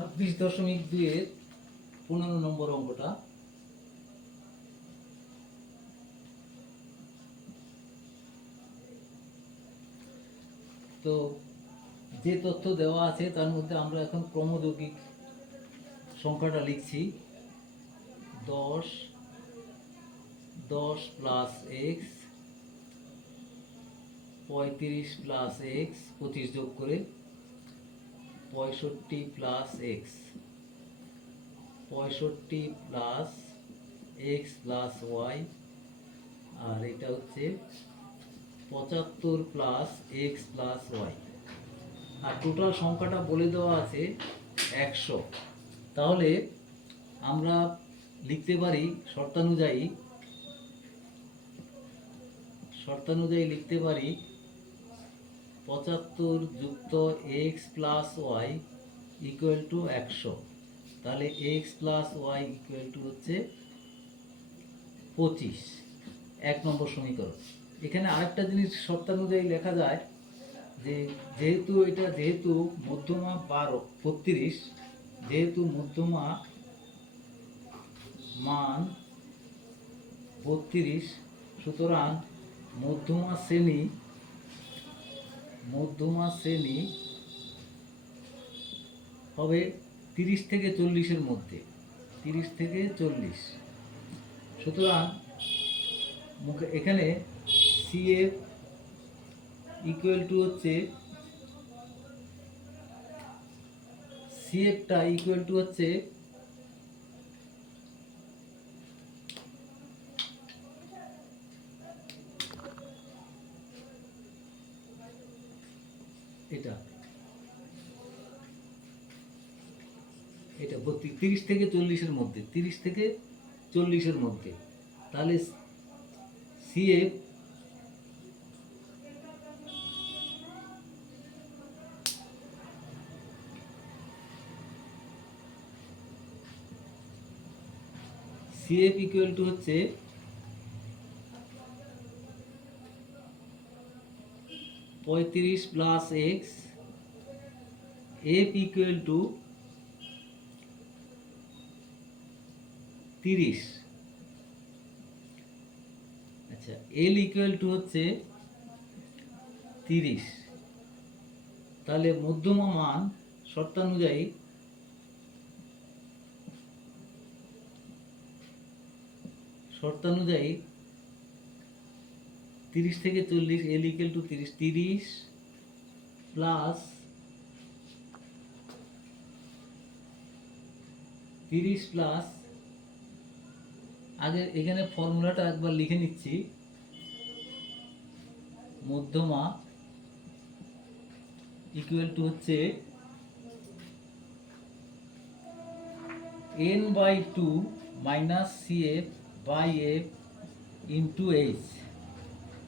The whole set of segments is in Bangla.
ছাব্বিশ দশমিক দুইয়ের পনেরো নম্বর অঙ্কটা। তো যে তথ্য দেওয়া আছে তার মধ্যে আমরা এখন ক্রমযৌগিক সংখ্যাটা লিখছি। দশ দশ প্লাস এক্স, পঁয়ত্রিশ প্লাস এক্স, পঁচিশ যোগ করে পঁয়ষট্টি প্লাস এক্স পঁয়ষট্টি প্লাস এক্স প্লাস ওয়াই আর এটা হচ্ছে পঁচাত্তর প্লাস এক্স প্লাস ওয়াই আর টোটাল সংখ্যাটা বলে দেওয়া আছে একশো। তাহলে আমরা লিখতে পারি শর্তানুযায়ী শর্তানুযায়ী লিখতে পারি পঁচাত্তর যুক্ত X plus Y equal to একশো। তাহলে X plus Y equal to হচ্ছে পঁচিশ। এক নম্বর সমীকরণ। এখানে আরেকটা জিনিস শর্তানুযায়ী লেখা যায় যে যেহেতু এটা যেহেতু মধ্যমা বারো, বত্রিশ, যেহেতু মধ্যমা মান বত্রিশ, সুতরাং মধ্যমা শ্রেণি মধ্যমা শ্রেণি হবে তিরিশ থেকে চল্লিশের মধ্যে। তিরিশ থেকে চল্লিশ। সুতরাং এখানে সিএফ ইকুয়াল টু হচ্ছে সিএফটা ইকুয়াল টু হচ্ছে এটা এটা বত্রিশ, তিরিশ থেকে চল্লিশের মধ্যে, তিরিশ থেকে চল্লিশের মধ্যে। তাহলে সিএফ সিএফ ইকুয়াল টু হচ্ছে পঁয়ত্রিশ plus X F equal to তিরিশ। আচ্ছা এল ইকুয়াল টু হচ্ছে তিরিশ। তাহলে মধ্যমা মান শর্তানুযায়ী শর্তানুযায়ী তিরিশ থেকে চল্লিশ এল ইকুয়াল টু তিরিশ তিরিশ প্লাস তিরিশ প্লাস আগে এখানে ফর্মুলাটা একবার লিখে নিচ্ছি। মধ্যমা ইকুয়াল টু হচ্ছে N by two minus C F by F into H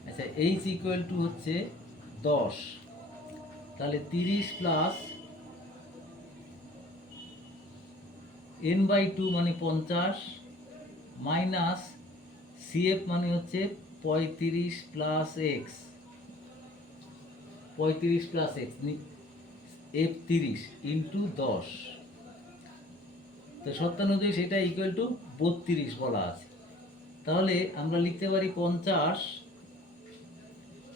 আচ্ছা এইচ ইকুয়াল টু হচ্ছে দশ। তাহলে তিরিশ প্লাস এন বাই টু মানে পঞ্চাশ। মাইনাস সিএফ মানে হচ্ছে পঁয়ত্রিশ প্লাস এক্স পঁয়ত্রিশ প্লাস এক্স এফ তিরিশ ইন্টু দশ। তো সত্যানুযায়ী সেটা ইকুয়াল টু বত্রিশ বলা আছে। তাহলে আমরা লিখতে পারি পঞ্চাশ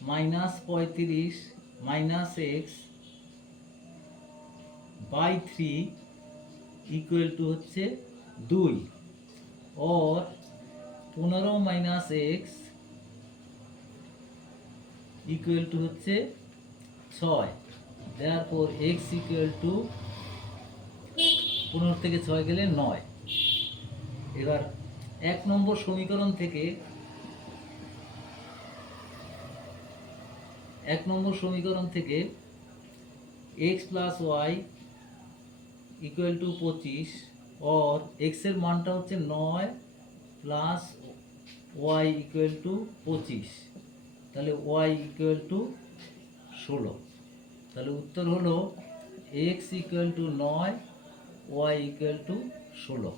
মাইনাস পঁয়ত্রিশ minus X by three equal to হচ্ছে দুই। और পনেরো মাইনাস এক্স ইকুয়াল টু হচ্ছে ছয়। দেওয়ার পর এক্স ইকুয়াল টু পনেরো থেকে ছয় গেলে নয়। এবার এক নম্বর সমীকরণ থেকে এক নম্বর সমীকরণ থেকে X plus Y equal to পঁচিশ और এক্সের মানটা হচ্ছে নয় প্লাস ওয়াই ইকুয়াল টু পঁচিশ। তাহলে ওয়াই ইকুয়াল টু ষোলো। তাহলে উত্তর হলো এক্স ইকুয়াল টু নয় ওয়াই ইকুয়াল টু ষোলো।